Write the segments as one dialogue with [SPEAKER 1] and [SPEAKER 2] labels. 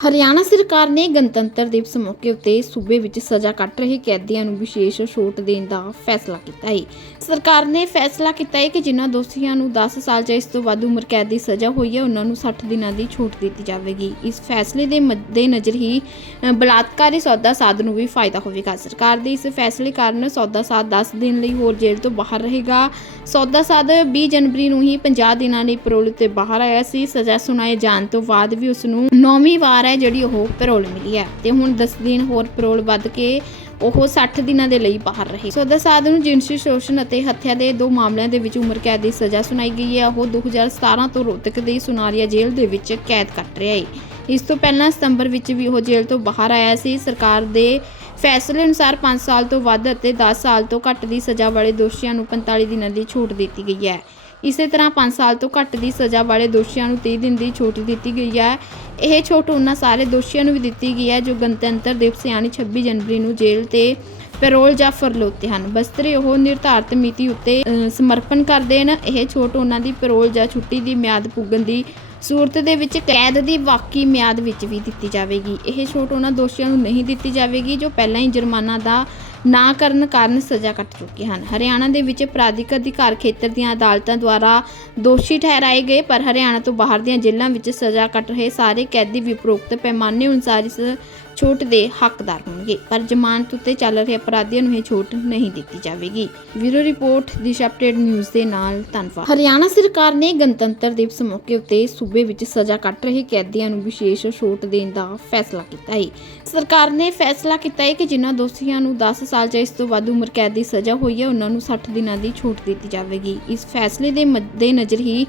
[SPEAKER 1] ਹਰਿਆਣਾ ਸਰਕਾਰ ਨੇ ਗਣਤੰਤਰ ਦਿਵਸ ਮੌਕੇ ਉੱਤੇ ਸੂਬੇ ਵਿੱਚ ਸਜ਼ਾ ਕੱਟ ਰਹੇ ਕੈਦੀਆਂ ਨੂੰ ਵਿਸ਼ੇਸ਼ ਛੋਟ ਦੇਣ ਦਾ ਫੈਸਲਾ ਕੀਤਾ ਹੈ। ਸਰਕਾਰ ਨੇ ਫੈਸਲਾ ਕੀਤਾ ਹੈ ਕਿ ਜਿਨ੍ਹਾਂ ਦੋਸ਼ੀਆਂ ਨੂੰ 10 ਸਾਲ ਜਾਂ ਇਸ ਤੋਂ ਵੱਧ ਉਮਰ ਕੈਦ ਦੀ ਸਜ਼ਾ ਹੋਈ ਹੈ, ਉਹਨਾਂ ਨੂੰ 60 ਦਿਨਾਂ ਦੀ ਛੋਟ ਦਿੱਤੀ ਜਾਵੇਗੀ। ਇਸ ਫੈਸਲੇ ਦੇ ਮੱਦੇਨਜ਼ਰ ਹੀ ਬਲਾਤਕਾਰੀ ਸੌਦਾ ਸਾਧ ਨੂੰ ਵੀ ਫਾਇਦਾ ਹੋਵੇਗਾ। ਸਰਕਾਰ ਦੇ ਇਸ ਫੈਸਲੇ ਕਾਰਨ ਸੌਦਾ ਸਾਧ 10 ਦਿਨ ਲਈ ਹੋਰ ਜੇਲ੍ਹ ਤੋਂ ਬਾਹਰ ਰਹੇਗਾ। ਸੌਦਾ ਸਾਧ 20 ਜਨਵਰੀ ਨੂੰ ਹੀ 50 ਦਿਨਾਂ ਲਈ ਪੈਰੋਲ ਉੱਤੇ ਬਾਹਰ ਆਇਆ ਸੀ। ਸਜ਼ਾ ਸੁਣਾਏ ਜਾਣ ਤੋਂ ਬਾਅਦ ਵੀ ਉਸ ਨੂੰ ਨੌਵੀਂ ਵਾਰ ਹੈ ਜਿਹੜੀ ਉਹ ਪੈਰੋਲ ਮਿਲੀ ਹੈ ਤੇ ਹੁਣ 10 ਦਿਨ ਹੋਰ ਪੈਰੋਲ ਵੱਧ ਕੇ ਉਹ 60 ਦਿਨਾਂ ਦੇ ਲਈ ਬਾਹਰ ਰਹੇ। ਸੌਦਾ ਸਾਧ ਨੂੰ ਜਿਨਸੀ ਸ਼ੋਸ਼ਣ ਅਤੇ ਹੱਤਿਆ ਦੇ ਦੋ ਮਾਮਲਿਆਂ ਦੇ ਵਿੱਚ ਉਮਰ ਕੈਦ ਦੀ ਸਜ਼ਾ ਸੁਣਾਈ ਗਈ ਹੈ। ਉਹ 2017 ਤੋਂ ਰੋਹਤਕ ਦੀ ਸੁਨਾਰੀਆ ਜੇਲ੍ਹ ਦੇ ਵਿੱਚ ਕੈਦ ਕੱਟ ਰਿਹਾ ਹੈ। ਇਸ ਤੋਂ ਪਹਿਲਾਂ ਸਤੰਬਰ ਵਿੱਚ ਵੀ ਉਹ ਜੇਲ੍ਹ ਤੋਂ ਬਾਹਰ ਆਇਆ ਸੀ। ਸਰਕਾਰ ਦੇ ਫੈਸਲੇ ਅਨੁਸਾਰ 5 ਸਾਲ ਤੋਂ ਵੱਧ ਅਤੇ 10 ਸਾਲ ਤੋਂ ਘੱਟ ਦੀ ਸਜ਼ਾ ਵਾਲੇ ਦੋਸ਼ੀਆਂ ਨੂੰ 45 ਦਿਨਾਂ ਦੀ ਛੂਟ ਦਿੱਤੀ ਗਈ ਹੈ। ਇਸੇ ਤਰ੍ਹਾਂ 5 ਸਾਲ ਤੋਂ ਘੱਟ ਦੀ ਸਜ਼ਾ ਵਾਲੇ ਦੋਸ਼ੀਆਂ ਨੂੰ 30 ਦਿਨ ਦੀ ਛੋਟ ਦਿੱਤੀ ਗਈ ਹੈ। ਇਹ ਛੋਟ ਉਹਨਾਂ ਸਾਰੇ ਦੋਸ਼ੀਆਂ ਨੂੰ ਵੀ ਦਿੱਤੀ ਗਈ ਹੈ ਜੋ ਗਣਤੰਤਰ ਦਿਵਸ ਯਾਨੀ 26 ਜਨਵਰੀ ਨੂੰ ਜੇਲ੍ਹ ਤੇ ਪੈਰੋਲ ਜਾਂ ਫਰਲੋਤੇ ਹਨ। ਬਸਤਰੇ ਉਹ ਨਿਰਧਾਰਤ ਮਿਤੀ ਉੱਤੇ ਸਮਰਪਣ ਕਰਦੇ ਨੇ ਇਹ ਛੋਟ ਉਹਨਾਂ ਦੀ ਪੈਰੋਲ ਜਾਂ ਛੁੱਟੀ ਦੀ ਮਿਆਦ ਪੁੱਗਣ ਦੀ ਸੂਰਤ ਦੇ ਵਿੱਚ ਕੈਦ ਦੀ ਵਾਕੀ ਮਿਆਦ ਵਿੱਚ ਵੀ ਦਿੱਤੀ ਜਾਵੇਗੀ। ਇਹ ਛੋਟ ਉਹਨਾਂ ਦੋਸ਼ੀਆਂ ਨੂੰ ਨਹੀਂ ਦਿੱਤੀ ਜਾਵੇਗੀ ਜੋ ਪਹਿਲਾਂ ਹੀ ਜੁਰਮਾਨਾ ਦਾ ਨਾ ਕਰਨ ਕਾਰਨ ਸਜ਼ਾ ਕੱਟ ਚੁੱਕੇ ਹਨ। ਹਰਿਆਣਾ ਦੇ ਵਿੱਚ ਅਪਰਾਧਿਕ ਅਧਿਕਾਰ ਖੇਤਰ ਦੀਆਂ ਅਦਾਲਤਾਂ ਦੁਆਰਾ ਦੋਸ਼ੀ ਠਹਿਰਾਏ ਗਏ, ਪਰ ਹਰਿਆਣਾ ਤੋਂ ਬਾਹਰ ਦੀਆਂ ਜੇਲ੍ਹਾਂ ਵਿੱਚ ਸਜ਼ਾ ਕੱਟ ਰਹੇ ਸਾਰੇ ਕੈਦੀ ਵਿਪਰੋਕਤ ਪੈਮਾਨੇ ਅਨੁਸਾਰ ਇਸ ਛੋਟ ਦੇ ਹੱਕਦਾਰ ਹੋਣਗੇ। ਪਰ ਜ਼ਮਾਨਤ ਉੱਤੇ ਚੱਲ ਰਹੇ ਅਪਰਾਧੀਆਂ ਨੂੰ ਇਹ ਛੋਟ ਨਹੀਂ ਦਿੱਤੀ ਜਾਵੇਗੀ। Bureau report, Disha update news ਦੇ ਨਾਲ ਧੰਨਵਾਦ। ਹਰਿਆਣਾ ਸਰਕਾਰ ਨੇ ਗਣਤੰਤਰ ਦਿਵਸ ਮੌਕੇ ਉੱਤੇ ਸੂਬੇ ਵਿੱਚ ਸਜ਼ਾ ਕੱਟ ਰਹੇ ਕੈਦੀਆਂ ਨੂੰ ਵਿਸ਼ੇਸ਼ ਛੋਟ ਦੇਣ ਦਾ ਫੈਸਲਾ ਕੀਤਾ ਹੈ। ਸਰਕਾਰ ਨੇ ਫੈਸਲਾ ਕੀਤਾ ਹੈ ਕਿ ਜਿਨ੍ਹਾਂ ਦੋਸ਼ੀਆਂ ਨੂੰ 10 ਸਾਲ ਜਾਂ ਇਸ ਤੋਂ ਵੱਧ ਉਮਰ ਕੈਦ ਦੀ ਸਜ਼ਾ ਹੋਈ ਹੈ, ਉਹਨਾਂ ਨੂੰ 60 ਦਿਨਾਂ ਦੀ ਛੋਟ ਦਿੱਤੀ ਜਾਵੇਗੀ। ਇਸ ਫੈਸਲੇ ਦੇ ਮੱਦੇ ਨਜ਼ਰ ਹੀ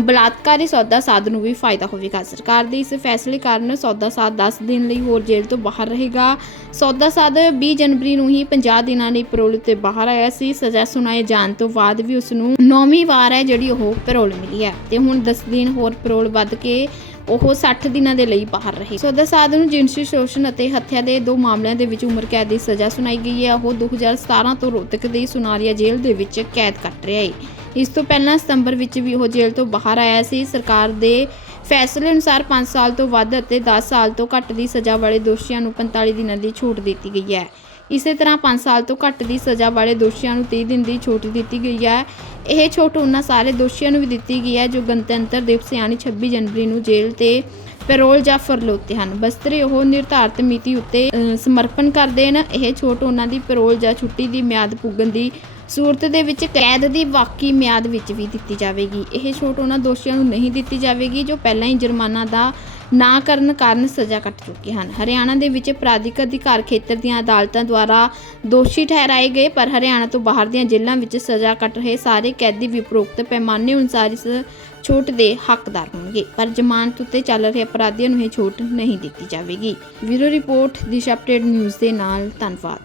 [SPEAKER 1] ਬਲਾਤਕਾਰੀ ਸੌਦਾ ਸਾਧ ਨੂੰ ਵੀ ਫਾਇਦਾ ਹੋਵੇਗਾ। ਸਰਕਾਰ ਦੇ ਇਸ ਫੈਸਲੇ ਕਾਰਨ ਸੌਦਾ ਸਾਧ 10 ਦਿਨ ਲਈ ਹੋਰ ਜੇਲ੍ਹ ਤੋਂ ਬਾਹਰ ਰਹੇਗਾ। ਸੌਦਾ ਸਾਧ 20 ਜਨਵਰੀ ਨੂੰ ਹੀ 50 ਦਿਨਾਂ ਲਈ ਪੈਰੋਲ ਉੱਤੇ ਬਾਹਰ ਆਇਆ ਸੀ। ਸਜ਼ਾ ਸੁਣਾਏ ਜਾਣ ਤੋਂ ਬਾਅਦ ਵੀ ਉਸ ਨੂੰ ਨੌਵੀਂ ਵਾਰ ਹੈ ਜਿਹੜੀ ਉਹ ਪੈਰੋਲ ਮਿਲੀ ਹੈ। ਤੇ ਹੁਣ 10 ਦਿਨ ਹੋਰ ਪੈਰੋਲ ਵੱਧ ਕੇ ਉਹ 60 ਦਿਨਾਂ ਦੇ ਲਈ ਬਾਹਰ ਰਹੀ ਸੌਦਾ ਸਾਧ ਨੂੰ ਜਿਨਸੀ ਸ਼ੋਸ਼ਣ ਅਤੇ ਹੱਤਿਆ ਦੇ ਦੋ ਮਾਮਲਿਆਂ ਦੇ ਵਿੱਚ ਉਮਰ ਕੈਦ ਦੀ ਸਜ਼ਾ ਸੁਣਾਈ ਗਈ ਹੈ। ਉਹ 2017 ਤੋਂ ਰੋਹਤਕ ਦੀ ਸੁਨਾਰੀਆ ਜੇਲ੍ਹ ਦੇ ਵਿੱਚ ਕੈਦ ਕੱਟ ਰਿਹਾ ਹੈ। ਇਸ ਤੋਂ ਪਹਿਲਾਂ ਸਤੰਬਰ ਵਿੱਚ ਵੀ ਉਹ ਜੇਲ੍ਹ ਤੋਂ ਬਾਹਰ ਆਇਆ ਸੀ। ਸਰਕਾਰ ਦੇ ਫੈਸਲੇ ਅਨੁਸਾਰ 5 ਸਾਲ ਤੋਂ ਵੱਧ ਅਤੇ 10 ਸਾਲ ਤੋਂ ਘੱਟ ਦੀ ਸਜ਼ਾ ਵਾਲੇ ਦੋਸ਼ੀਆਂ ਨੂੰ 45 ਦਿਨਾਂ ਦੀ ਛੋਟ ਦਿੱਤੀ ਗਈ ਹੈ। ਇਸੇ ਤਰ੍ਹਾਂ 5 ਸਾਲ ਤੋਂ ਘੱਟ ਦੀ ਸਜ਼ਾ ਵਾਲੇ ਦੋਸ਼ੀਆਂ ਨੂੰ 30 ਦਿਨ ਦੀ ਛੋਟ ਦਿੱਤੀ ਗਈ ਹੈ। ਇਹ ਛੋਟ ਉਹਨਾਂ ਸਾਰੇ ਦੋਸ਼ੀਆਂ ਨੂੰ ਵੀ ਦਿੱਤੀ ਗਈ ਹੈ ਜੋ ਗਣਤੰਤਰ ਦਿਵਸ ਯਾਨੀ 26 ਜਨਵਰੀ ਨੂੰ ਜੇਲ੍ਹ ਤੇ ਪੈਰੋਲ ਜਾਂ ਫਰਲੋਲ ਹਨ। ਬਸਤਰੇ ਉਹ ਨਿਰਧਾਰਤ ਮਿਤੀ ਉੱਤੇ ਸਮਰਪਣ ਕਰਦੇ ਨੇ ਇਹ ਛੋਟ ਉਹਨਾਂ ਦੀ ਪੈਰੋਲ ਜਾਂ ਛੁੱਟੀ ਦੀ ਮਿਆਦ ਪੁੱਗਣ ਦੀ ਸੂਰਤ ਦੇ ਵਿੱਚ ਕੈਦ ਦੀ ਵਾਕੀ ਮਿਆਦ ਵਿੱਚ ਵੀ ਦਿੱਤੀ ਜਾਵੇਗੀ। ਇਹ ਛੋਟ ਉਹਨਾਂ ਦੋਸ਼ੀਆਂ ਨੂੰ ਨਹੀਂ ਦਿੱਤੀ ਜਾਵੇਗੀ, ਜੋ ਪਹਿਲਾਂ ਹੀ ਜੁਰਮਾਨਾ ਦਾ ਨਾ ਕਰਨ ਕਾਰਨ ਸਜ਼ਾ ਕੱਟ ਚੁੱਕੇ ਹਨ। ਹਰਿਆਣਾ ਦੇ ਵਿੱਚ ਅਪਰਾਧਿਕ ਅਧਿਕਾਰ ਖੇਤਰ ਦੀਆਂ ਅਦਾਲਤਾਂ ਦੁਆਰਾ ਦੋਸ਼ੀ ਠਹਿਰਾਏ ਗਏ, ਪਰ ਹਰਿਆਣਾ ਤੋਂ ਬਾਹਰ ਦੀਆਂ ਜੇਲ੍ਹਾਂ ਵਿੱਚ ਸਜ਼ਾ ਕੱਟ ਰਹੇ ਸਾਰੇ ਕੈਦੀ ਵਿਪਰੋਕਤ ਪੈਮਾਨੇ ਅਨੁਸਾਰ ਇਸ ਛੋਟ ਦੇ ਹੱਕਦਾਰ ਹੋਣਗੇ। ਪਰ ਜ਼ਮਾਨਤ ਉੱਤੇ ਚੱਲ ਰਹੇ ਅਪਰਾਧੀਆਂ ਨੂੰ ਇਹ ਛੋਟ ਨਹੀਂ ਦਿੱਤੀ ਜਾਵੇਗੀ। Bureau report, Disha update news ਦੇ ਨਾਲ ਧੰਨਵਾਦ।